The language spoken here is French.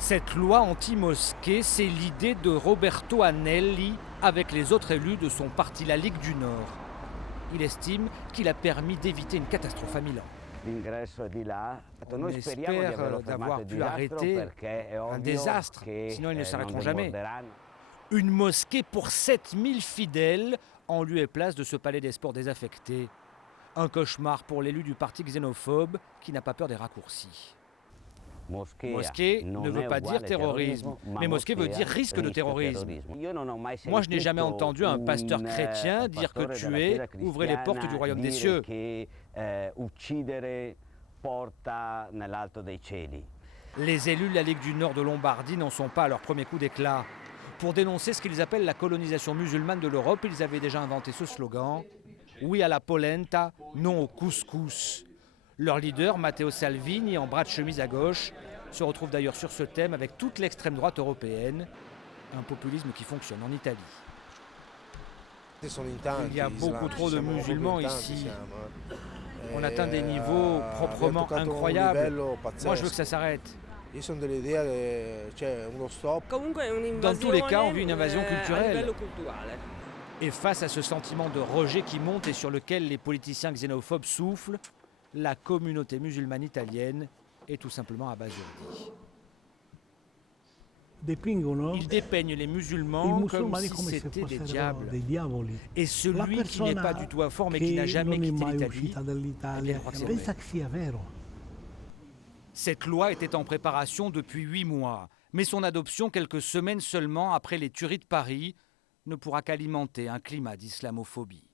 Cette loi anti-mosquée, c'est l'idée de Roberto Anelli avec les autres élus de son parti, la Ligue du Nord. Il estime qu'il a permis d'éviter une catastrophe à Milan. On espère d'avoir pu arrêter un désastre, sinon ils ne s'arrêteront jamais. Une mosquée pour 7000 fidèles en lieu et place de ce palais des sports désaffecté. Un cauchemar pour l'élu du parti xénophobe qui n'a pas peur des raccourcis. Mosquée ne veut pas dire terrorisme, mais mosquée veut dire risque de terrorisme. Moi, je n'ai jamais entendu un pasteur chrétien dire que tuer ouvrait les portes du royaume des cieux. Les élus de la Ligue du Nord de Lombardie n'en sont pas à leur premier coup d'éclat. Pour dénoncer ce qu'ils appellent la colonisation musulmane de l'Europe, ils avaient déjà inventé ce slogan « Oui à la polenta, non au couscous ». Leur leader, Matteo Salvini, en bras de chemise à gauche, se retrouve d'ailleurs sur ce thème avec toute l'extrême droite européenne, un populisme qui fonctionne en Italie. Il y a beaucoup trop de musulmans ici. On atteint des niveaux proprement incroyables. Moi, je veux que ça s'arrête. Dans tous les cas, on vit une invasion culturelle. Et face à ce sentiment de rejet qui monte et sur lequel les politiciens xénophobes soufflent, la communauté musulmane italienne est tout simplement abasourdie. Ils dépeignent les musulmans comme si c'était des diables. Et celui qui n'est pas du tout informé et qui n'a jamais quitté l'Italie, croit que c'est vrai. Cette loi était en préparation depuis 8 mois, mais son adoption quelques semaines seulement après les tueries de Paris ne pourra qu'alimenter un climat d'islamophobie.